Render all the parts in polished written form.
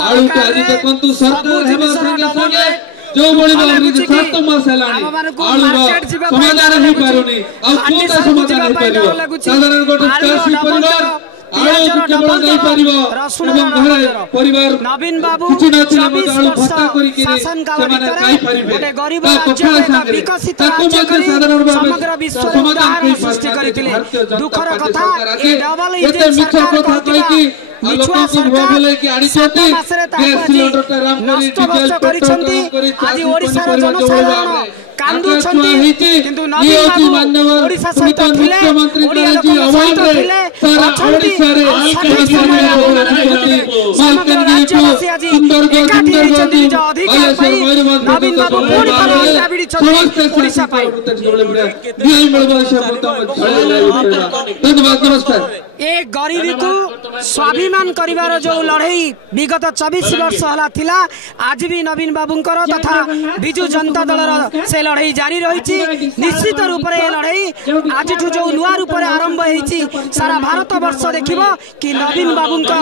आलुटा आज देखंतु सरकार हेबा संगे संगे जो बड़ी भाबरी 7 मास हेलानी आलुरा समाधान हे पारुनी आ कोटा समाधान हे पारिबो साधारण गोटे चाषी परिवार आलु केवल नहीं पारिबो एवं घरे परिवार नवीन बाबू किछि न छिले मते आलु भत्ता करी के सेमाने काई पारिबे गोटे गरीब राज्य विकसित राज्य करी समग्र विश्व उदाहरण सृष्टि करथिले दुखर कथा ए डबल इंजन सरकार कथा कहि कि मिछुआ सरकार की आड़ी छथि गैस सिलेंडर ता राम करी पेट्रोल करी आज ओडिसा रो जनसाधारण कांदु छथि किंतु नवीन बाबू ओडिसा सहित थिले मुख्यमंत्री जी अभाव रे सारा ओडिसा रे नवीन बाबू पूरी दाबिड़ी छथि ओडिसा पाई धन्यवाद नमस्कार। ए गरीबी को स्वाभिमान करिवार जो लड़ाई विगत 24 वर्ष हला थिला आज भी नवीन बाबूंकर तथा बिजु जनता दल से लड़ाई जारी रही। निश्चित रूप से लड़ाई आज जो नुआ रूप से आरंभ होती सारा भारत वर्ष देखिबो कि नवीन बाबूंका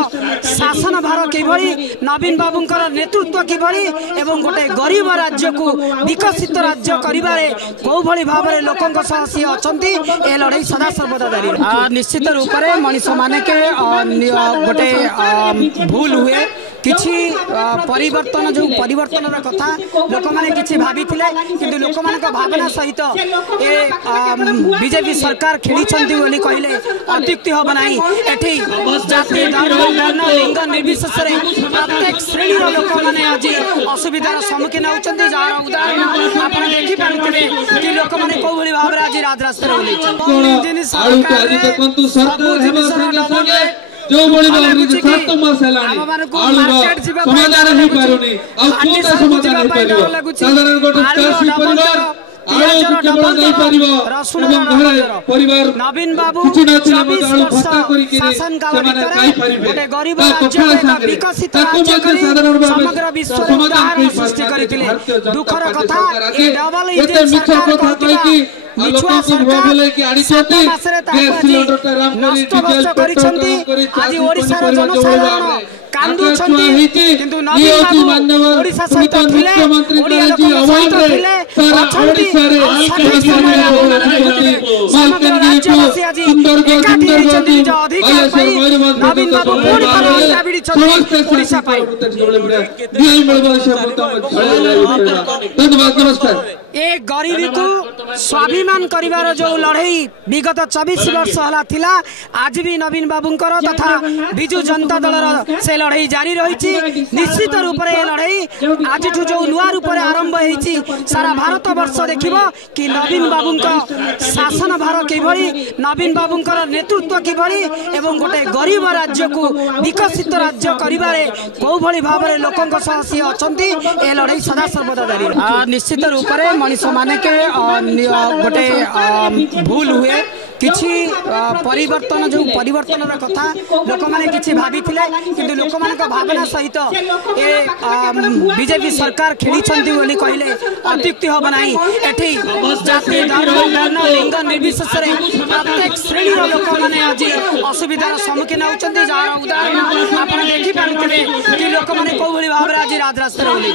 शासन भार किभली नवीन बाबूंकर नेतृत्व किभली एवं गोटे गरीब राज्य को विकसित राज्य करिबारे को भली भाबरे लोकंक सह सी अछंती ए लड़ाई सदा सर्वदा जारी निश्चित रूप से मनीष माने के गोटे भूल हुए किछि परिवर्तन जो परिवर्तन कथा लोक माने किछि भाभी थिले किंतु लोक मान का भावना सहित ए बीजेपी सरकार खेली छंती बोली कहले अत्युक्ति हो बनाई एठी जाति धर्म वर्ण लिंग निर्विशेष रे प्रत्येक श्रेणी रो लोक माने आज असुविधार सम्मुखीन होचंती जार उदाहरण आपण देखि पानथिबे कि लोक माने को भली भाबरे आज राजरास्ता रे ओलै आलुटा आज देखंतु सरकार हेबा संगे संगे जो बड़ी भाबरी 7 मास हेलानी आलुरा समाधान हे पारुनी आ कोटा समाधान हे पारिबो साधारण गोटे चाषी परिवार आलु केवल नहीं पारिबो एवं घरे परिवार नवीन बाबू किछि न छिले मते आलु भत्ता करी के सेमाने काई पारिबे गोटे गरीब राज्य विकसित राज्य करी समग्र विश्व उदाहरण सृष्टि करथिले दुखर कथा ए डबल इंजन सरकार कथा कहि कि मिछुआ सरकार की आड़ी छथि गैस सिलेंडर ता राम करी पेट्रोल करी आज ओडिसा रो जनसाधारण कांदु छथि किंतु नवीन बाबू ओडिसा सहित थिले मुख्यमंत्री जी अभाव रे सारा ओडिसा रे नवीन बाबू पूरी दाबिड़ी छथि ओडिसा पाई धन्यवाद नमस्कार। ए गरीबी को स्वाभिमान करिवार जो लड़ाई विगत 24 वर्ष हला थिला आज भी नवीन बाबूंकर तथा बिजु जनता दल से लड़ाई जारी रही। निश्चित रूप से लड़ाई आज जो नुआ रूप से आरंभ होती सारा भारत वर्ष देखिबो कि नवीन बाबूंका शासन भार किभली नवीन बाबूंकर नेतृत्व किभली एवं गोटे गरीब राज्य को विकसित राज्य करिबारे को भली भाबरे लोकंक सह सी अछंती ए लड़ाई सदा सर्वदा जारी निश्चित रूप से मनीष माने के गोटे भूल हुए किछि परिवर्तन जो परिवर्तन कथा लोक माने किछि भाभी थिले किंतु लोक मान का भावना सहित ए बीजेपी सरकार खेली छंती बोली कहले अत्युक्ति हो बनाई एठी जाति धर्म वर्ण लिंग निर्विशेष रे प्रत्येक श्रेणी रो लोक माने आज असुविधार सम्मुखीन होचंती जार उदाहरण आपण देखि पानथिबे कि लोक माने को भली भाबरे आज राजरास्ता रे ओलै